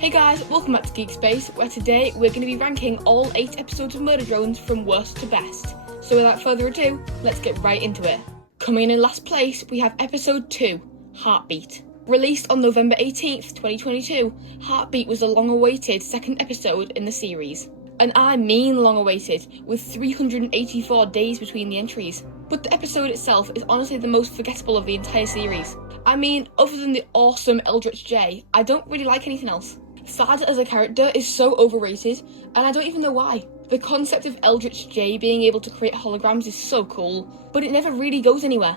Hey guys, welcome back to Geek Space, where today we're going to be ranking all 8 episodes of Murder Drones from worst to best. So without further ado, let's get right into it. Coming in last place, we have episode 2, Heartbeat. Released on November 18th, 2022, Heartbeat was the long-awaited second episode in the series. And I mean long-awaited, with 384 days between the entries. But the episode itself is honestly the most forgettable of the entire series. I mean, other than the awesome Eldritch J, I don't really like anything else. Thad as a character is so overrated, and I don't even know why. The concept of Eldritch J being able to create holograms is so cool, but it never really goes anywhere.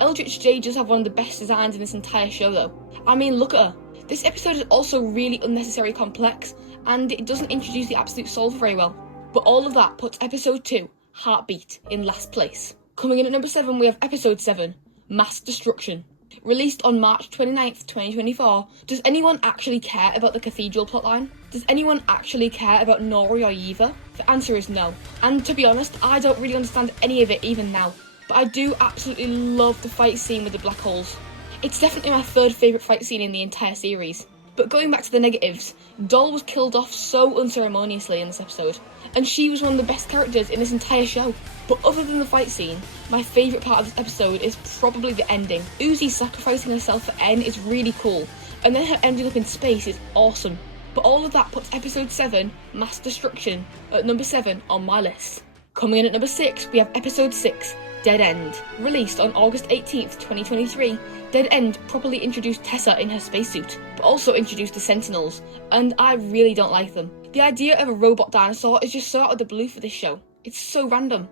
Eldritch J does have one of the best designs in this entire show though. I mean, look at her. This episode is also really unnecessarily complex, and it doesn't introduce the absolute solver very well. But all of that puts episode 2, Heartbeat, in last place. Coming in at number 7, we have episode 7, Mass Destruction. Released on March 29th, 2024, does anyone actually care about the cathedral plotline? Does anyone actually care about Nori or Yiva? The answer is no. And to be honest, I don't really understand any of it even now. But I do absolutely love the fight scene with the black holes. It's definitely my third favourite fight scene in the entire series. But going back to the negatives, Doll was killed off so unceremoniously in this episode, and she was one of the best characters in this entire show. But other than the fight scene, my favourite part of this episode is probably the ending. Uzi sacrificing herself for N is really cool, and then her ending up in space is awesome. But all of that puts episode 7, Mass Destruction, at number 7 on my list. Coming in at number 6, we have episode 6, Dead End. Released on August 18th, 2023, Dead End properly introduced Tessa in her spacesuit, but also introduced the Sentinels, and I really don't like them. The idea of a robot dinosaur is just so out of the blue for this show. It's so random.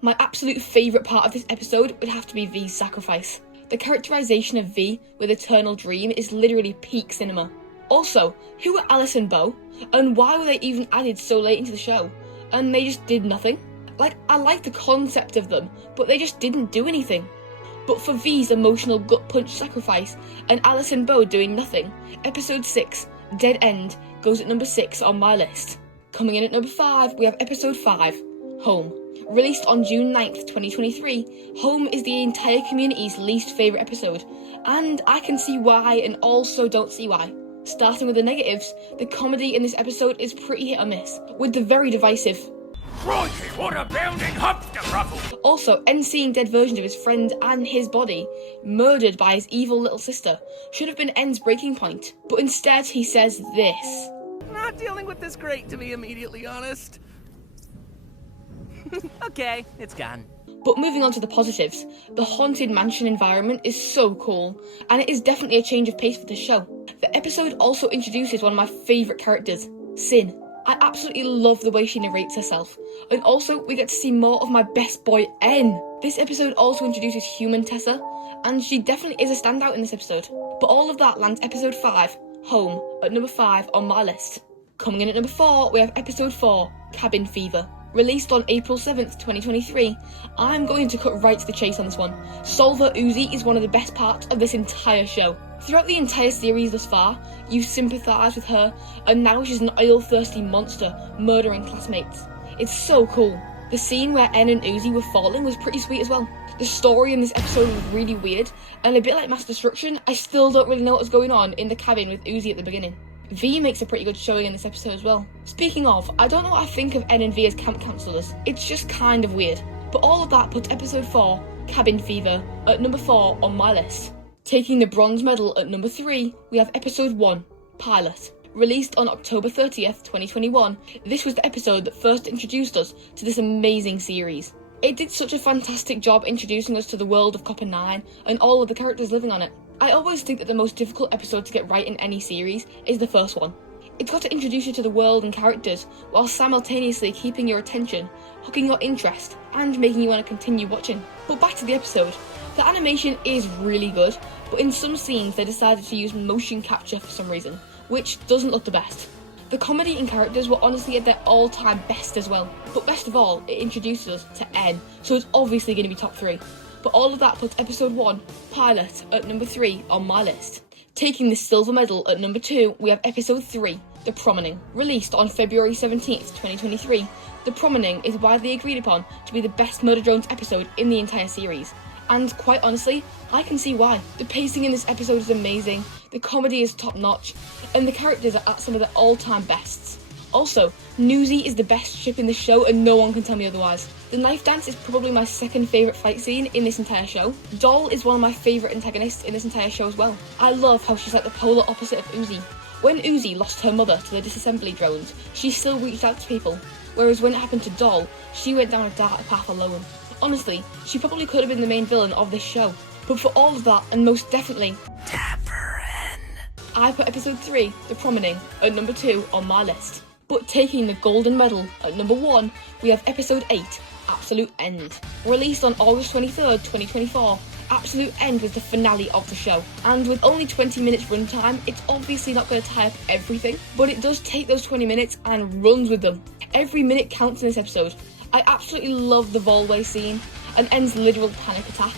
My absolute favourite part of this episode would have to be V's sacrifice. The characterisation of V with Eternal Dream is literally peak cinema. Also, who are Alice and Bo, and why were they even added so late into the show? And they just did nothing? Like, I like the concept of them, but they just didn't do anything. But for V's emotional gut punch sacrifice and Alice and Bo doing nothing, episode 6, Dead End, goes at number 6 on my list. Coming in at number 5, we have episode 5, Home. Released on June 9th, 2023, Home is the entire community's least favourite episode, and I can see why and also don't see why. Starting with the negatives, the comedy in this episode is pretty hit or miss, with the very divisive Crikey, what a bounding hump to ruffle! Also, N seeing dead versions of his friend and his body, murdered by his evil little sister, should have been N's breaking point, but instead he says this. Not dealing with this great, to be immediately honest. Okay, it's gone. But moving on to the positives, the haunted mansion environment is so cool, and it is definitely a change of pace for the show. The episode also introduces one of my favourite characters, Sin. I absolutely love the way she narrates herself, and also we get to see more of my best boy N. This episode also introduces human Tessa, and she definitely is a standout in this episode. But all of that lands episode 5, Home, at number 5 on my list. Coming in at number 4, we have episode 4, Cabin Fever. Released on April 7th, 2023, I'm going to cut right to the chase on this one. Solver Uzi is one of the best parts of this entire show. Throughout the entire series thus far, you sympathise with her, and now she's an oil-thirsty monster, murdering classmates. It's so cool. The scene where N and Uzi were falling was pretty sweet as well. The story in this episode was really weird, and a bit like Mass Destruction, I still don't really know what was going on in the cabin with Uzi at the beginning. V makes a pretty good showing in this episode as well. Speaking of, I don't know what I think of N and V as camp counsellors. It's just kind of weird. But all of that puts episode 4, Cabin Fever, at number 4 on my list. Taking the bronze medal at number 3, we have episode 1, Pilot. Released on October 30th, 2021, this was the episode that first introduced us to this amazing series. It did such a fantastic job introducing us to the world of Copper 9 and all of the characters living on it. I always think that the most difficult episode to get right in any series is the first one. It's got to introduce you to the world and characters, while simultaneously keeping your attention, hooking your interest, and making you want to continue watching. But back to the episode. The animation is really good, but in some scenes they decided to use motion capture for some reason, which doesn't look the best. The comedy and characters were honestly at their all-time best as well, but best of all, it introduces us to N, so it's obviously going to be top 3. But all of that puts episode 1, Pilot, at number 3 on my list. Taking the silver medal at number 2, we have episode 3, The Promening. Released on February 17th, 2023, The Promening is widely agreed upon to be the best Murder Drones episode in the entire series. And quite honestly, I can see why. The pacing in this episode is amazing, the comedy is top notch, and the characters are at some of their all-time bests. Also, Uzi is the best ship in the show and no one can tell me otherwise. The knife dance is probably my second favourite fight scene in this entire show. Doll is one of my favourite antagonists in this entire show as well. I love how she's like the polar opposite of Uzi. When Uzi lost her mother to the disassembly drones, she still reached out to people, whereas when it happened to Doll, she went down a dark path alone. Honestly, she probably could have been the main villain of this show. But for all of that, and most definitely, I put episode 3, The Promening, at number 2 on my list. But taking the golden medal at number 1, we have episode 8, Absolute End. Released on August 23rd, 2024, Absolute End was the finale of the show. And with only 20 minutes runtime, it's obviously not going to tie up everything, but it does take those 20 minutes and runs with them. Every minute counts in this episode. I absolutely love the Volway scene, and N's literal panic attack.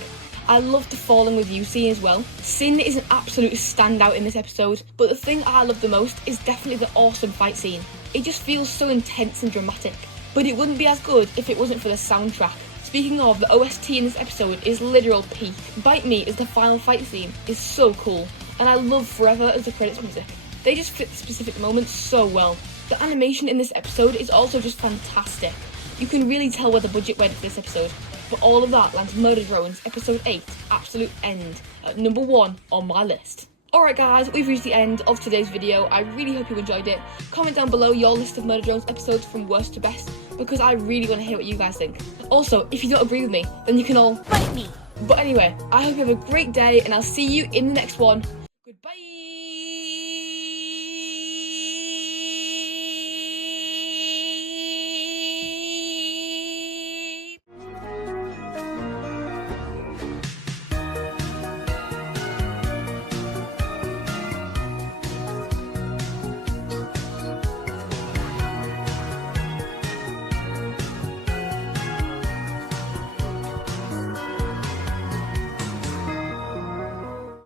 I love the falling with you scene as well. Sin is an absolute standout in this episode, but the thing I love the most is definitely the awesome fight scene. It just feels so intense and dramatic, but it wouldn't be as good if it wasn't for the soundtrack. Speaking of, the OST in this episode is literal peak. Bite Me as the final fight theme is so cool, and I love Forever as the credits music. They just fit the specific moments so well. The animation in this episode is also just fantastic. You can really tell where the budget went for this episode. But all of that lands Murder Drones episode 8, Absolute End, at number 1 on my list. Alright guys, we've reached the end of today's video. I really hope you enjoyed it. Comment down below your list of Murder Drones episodes from worst to best, because I really want to hear what you guys think. Also, if you don't agree with me, then you can all Bite me! But anyway, I hope you have a great day and I'll see you in the next one.